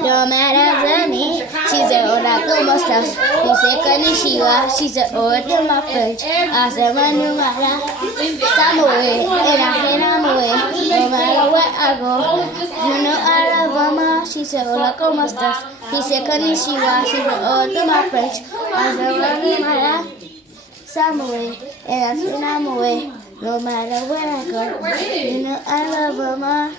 No matter me, she said, hola, ¿cómo estás? Dice konnichiwa, she said, oh, to my French. I said, Manumara, Samoe, and I said, I'm away. No matter where I go, you know I love mama. She said, hola, ¿cómo estás? He said, konnichiwa, she said, oh, to my French. I said, Manumara, Samoe, and I said, I'm away. No matter where I go, you know I love mama.